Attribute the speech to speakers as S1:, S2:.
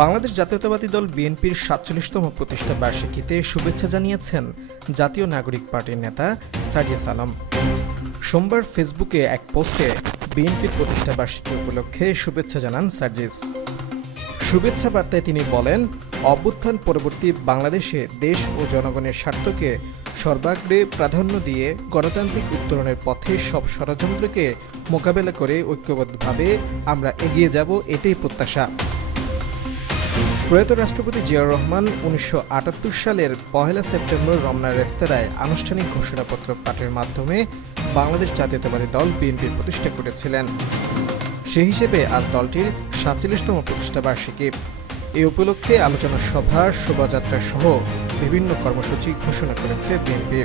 S1: বাংলাদেশ জাতীয়তাবাদী দল বিএনপির সাতচল্লিশতম প্রতিষ্ঠা বার্ষিকীতে শুভেচ্ছা জানিয়েছেন জাতীয় নাগরিক পার্টির নেতা সাজিস আলম সোমবার ফেসবুকে এক পোস্টে বিএনপির প্রতিষ্ঠা বার্ষিকী উপলক্ষে শুভেচ্ছা জানান সার্জিস। শুভেচ্ছা বার্তায় তিনি বলেন, অভ্যুত্থান পরবর্তী বাংলাদেশে দেশ ও জনগণের স্বার্থকে সর্বাগ্রে প্রাধান্য দিয়ে গণতান্ত্রিক উত্তরণের পথে সব ষড়যন্ত্রকে মোকাবেলা করে ঐক্যবদ্ধভাবে আমরা এগিয়ে যাব, এটাই প্রত্যাশা। প্রয়াত রাষ্ট্রপতি জিয়াউর রহমান উনিশশো আটাত্তর সালের পহেলা সেপ্টেম্বর রমনার রেস্তোরাঁয় আনুষ্ঠানিক ঘোষণাপত্র পাঠের মাধ্যমে বাংলাদেশ জাতীয়তাবাদী দল বিএনপির প্রতিষ্ঠা করেছিলেন। সেই হিসেবে আজ দলটির সাতচল্লিশতম প্রতিষ্ঠা বার্ষিকী। এই উপলক্ষে আলোচনা সভা, শোভাযাত্রা সহ বিভিন্ন কর্মসূচি ঘোষণা করেছে বিএনপি।